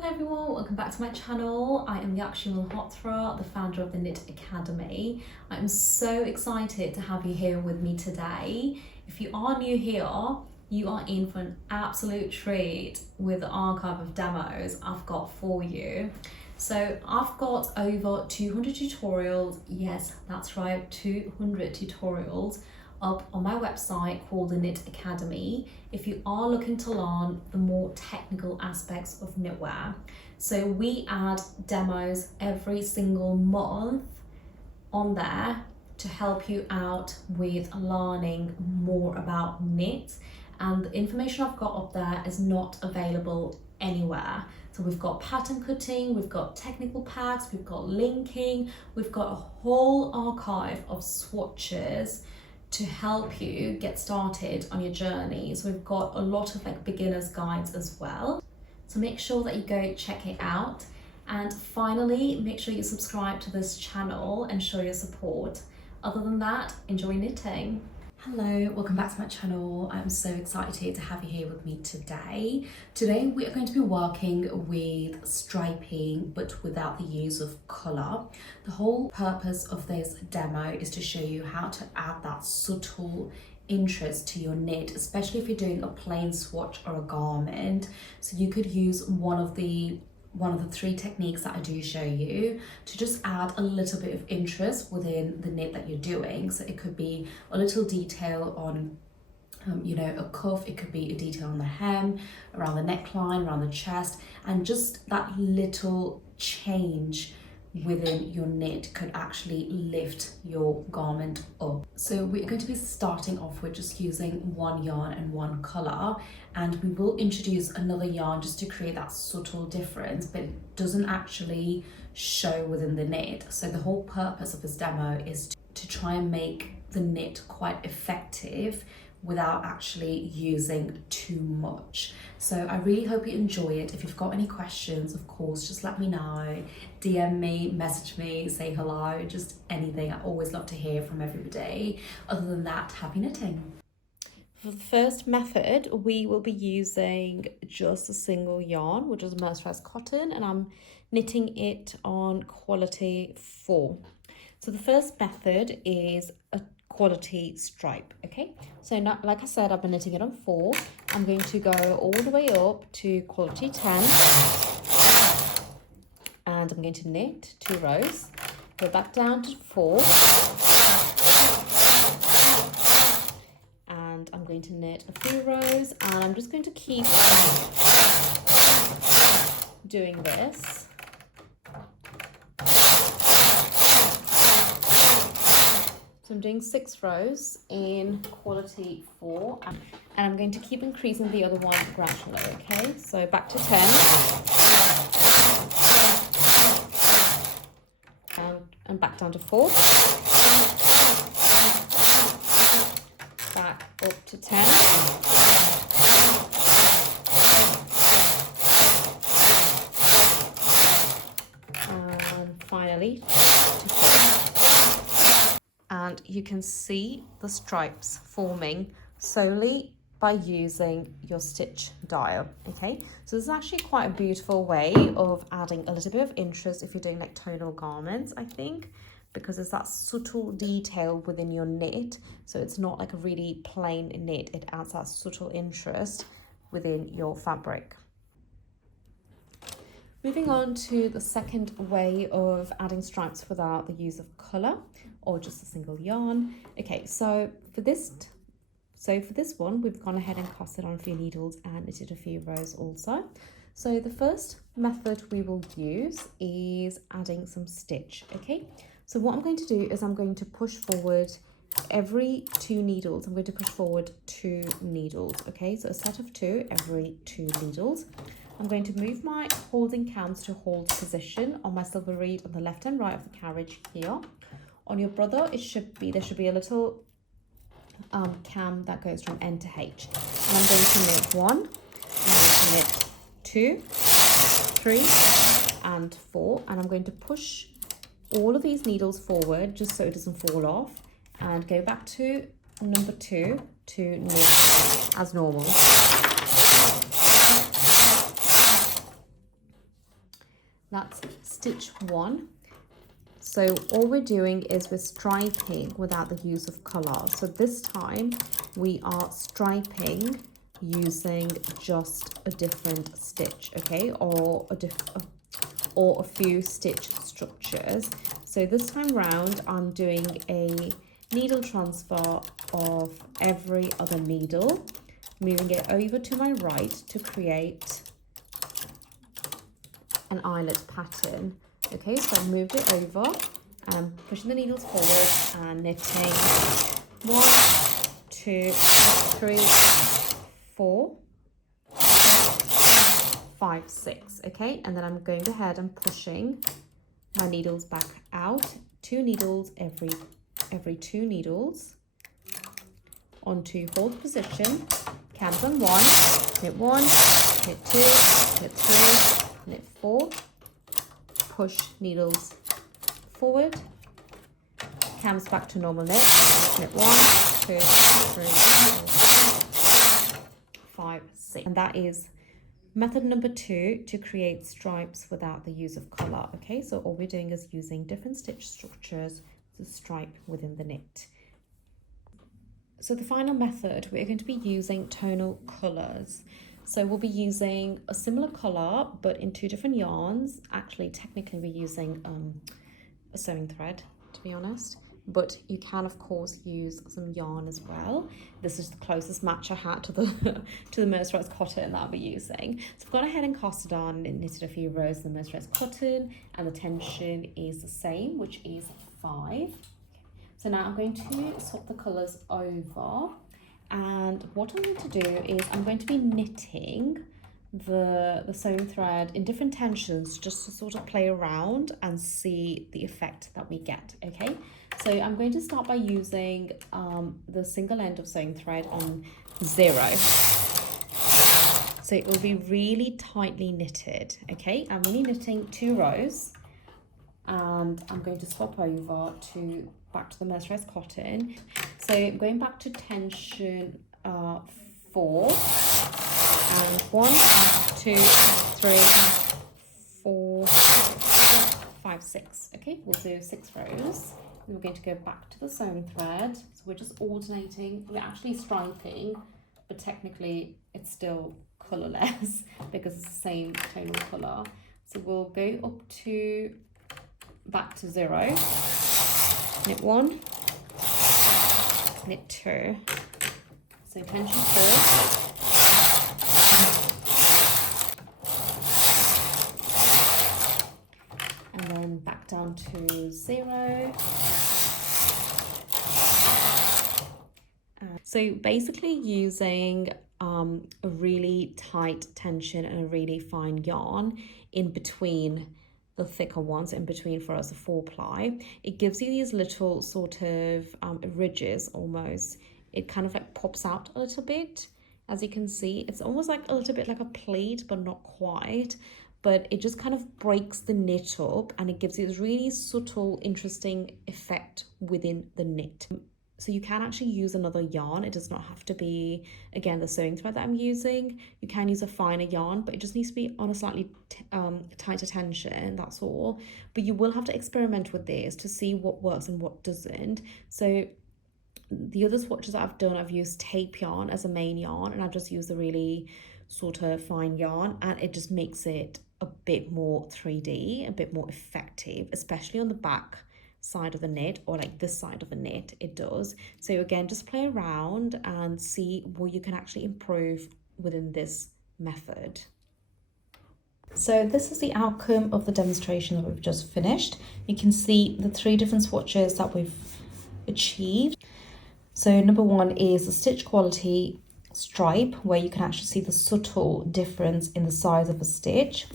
Hello everyone, welcome back to my channel. I am Yakshi Malhotra, the founder of the Knit Academy. I'm so excited to have you here with me today. If you are new here, you are in for an absolute treat with the archive of demos I've got for you. So I've got over 200 tutorials, yes, that's right, 200 tutorials up on my website called the Knit Academy if you are looking to learn the more technical aspects of knitwear. So we add demos every single month on there to help you out with learning more about knit, and the information I've got up there is not available anywhere. So we've got pattern cutting, we've got technical packs, we've got linking, we've got a whole archive of swatches to help you get started on your journey. So we've got a lot of beginners guides as well. So make sure that you go check it out. And finally, make sure you subscribe to this channel and show your support. Other than that, enjoy knitting. Hello, welcome back to my channel. I'm so excited to have you here with me today. Today we are going to be working with striping, but without the use of colour. The whole purpose of this demo is to show you how to add that subtle interest to your knit, especially if you're doing a plain swatch or a garment. So you could use one of the three techniques that I do show you to just add a little bit of interest within the knit that you're doing. So it could be a little detail on a cuff, it could be a detail on the hem, around the neckline, around the chest, and just that little change within your knit could actually lift your garment up. So we're going to be starting off with just using one yarn and one colour, and we will introduce another yarn just to create that subtle difference, but it doesn't actually show within the knit. So the whole purpose of this demo is to try and make the knit quite effective without actually using too much. So I really hope you enjoy it. If you've got any questions, of course, just let me know. DM me, message me, say hello, just anything. I always love to hear from everybody. Other than that, happy knitting. For the first method, we will be using just a single yarn, which is mercerized cotton, and I'm knitting it on quality 4. So the first method is a quality stripe. Okay, so now, like I said, I've been knitting it on 4. I'm going to go all the way up to quality 10, and I'm going to knit 2 rows, go back down to 4, and I'm going to knit a few rows, and I'm just going to keep doing this. So I'm doing 6 rows in quality 4, and I'm going to keep increasing the other one gradually, okay? So back to 10, and back down to 4, back up to 10, and finally to 4. And you can see the stripes forming solely by using your stitch dial. Okay, so this is actually quite a beautiful way of adding a little bit of interest if you're doing like tonal garments, I think, because there's that subtle detail within your knit. So it's not like a really plain knit, it adds that subtle interest within your fabric. Moving on to the second way of adding stripes without the use of colour or just a single yarn. Okay, so for this one, we've gone ahead and cast it on a few needles and knitted a few rows also. So the first method we will use is adding some stitch. Okay, so what I'm going to do is I'm going to push forward every 2 needles. I'm going to push forward 2 needles. Okay, so a set of 2 every 2 needles. I'm going to move my holding cams to hold position on my silver reed on the left and right of the carriage here. On your brother, there should be a little cam that goes from end to H. And I'm going to knit 1, I'm going to knit 2, 3, and 4. And I'm going to push all of these needles forward just so it doesn't fall off, and go back to number 2 to knit as normal. That's stitch 1. So all we're doing is we're striping without the use of colour. So this time we are striping using just a different stitch, okay, or a few stitch structures. So this time round I'm doing a needle transfer of every other needle, moving it over to my right to create an eyelet pattern. Okay, so I've moved it over and pushing the needles forward and knitting 1, 2, 3, 4, 5, 6. Okay, and then I'm going ahead and pushing my needles back out, 2 needles every 2 needles onto hold position, count on 1, knit 1, knit 2, knit 3, knit 4, push needles forward, cams back to normal knit, knit 1, 2, 3, 4, 5, 6. And that is method number 2 to create stripes without the use of colour. Okay, so all we're doing is using different stitch structures to stripe within the knit. So the final method, we're going to be using tonal colours. So we'll be using a similar colour but in 2 different yarns. Actually, technically we're using a sewing thread, to be honest, but you can of course use some yarn as well. This is the closest match I had to the to the mercerized cotton that I'll be using. So I've gone ahead and cast it on and knitted a few rows of the mercerized cotton, and the tension is the same, which is 5. So now I'm going to swap the colours over, and what I'm going to do is I'm going to be knitting the sewing thread in different tensions just to sort of play around and see the effect that we get. Okay, so I'm going to start by using the single end of sewing thread on 0, so it will be really tightly knitted. Okay, I'm only knitting 2 rows, and I'm going to swap over to back to the mercerized cotton. So going back to tension 4, and 1, 2, 3, 4, 5, 6. Okay, we'll do 6 rows. And we're going to go back to the sewing thread. So we're just alternating. We're actually striping, but technically it's still colourless because it's the same tonal colour. So we'll go up to back to 0. Knit 1, knit 2. So tension 4. Back down to 0. So basically using a really tight tension and a really fine yarn in between the thicker ones, in between for us a 4-ply, it gives you these little sort of ridges almost. It kind of like pops out a little bit. As you can see, it's almost like a little bit like a pleat, but not quite. But it just kind of breaks the knit up, and it gives you this really subtle, interesting effect within the knit. So you can actually use another yarn. It does not have to be, again, the sewing thread that I'm using. You can use a finer yarn, but it just needs to be on a slightly tighter tension, that's all. But you will have to experiment with this to see what works and what doesn't. So the other swatches that I've done, I've used tape yarn as a main yarn, and I've just used a really sort of fine yarn, and it just makes it a bit more 3D, a bit more effective, especially on the back side of the knit, or like this side of the knit, it does. So again, just play around and see what you can actually improve within this method. So this is the outcome of the demonstration that we've just finished. You can see the 3 different swatches that we've achieved. So number 1 is the stitch quality stripe, where you can actually see the subtle difference in the size of a stitch.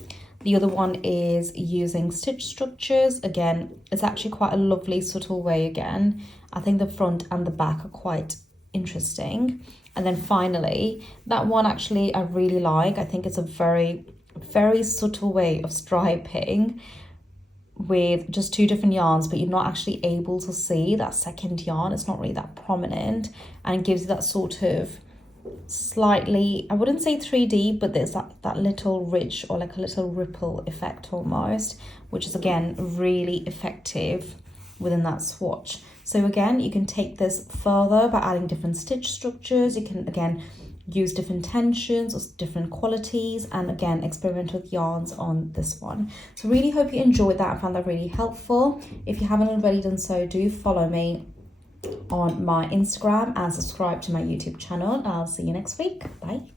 The other one is using stitch structures. Again, it's actually quite a lovely subtle way. Again, I think the front and the back are quite interesting. And then finally, that one actually I really like. I think it's a very, very subtle way of striping with just 2 different yarns, but you're not actually able to see that second yarn. It's not really that prominent, and it gives you that sort of slightly, I wouldn't say 3D, but there's that little ridge or like a little ripple effect almost, which is again really effective within that swatch. So again, you can take this further by adding different stitch structures. You can again use different tensions or different qualities, and again experiment with yarns on this one. So really hope you enjoyed that and found that really helpful. If you haven't already done so, do follow me on my Instagram and subscribe to my YouTube channel. I'll see you next week. Bye.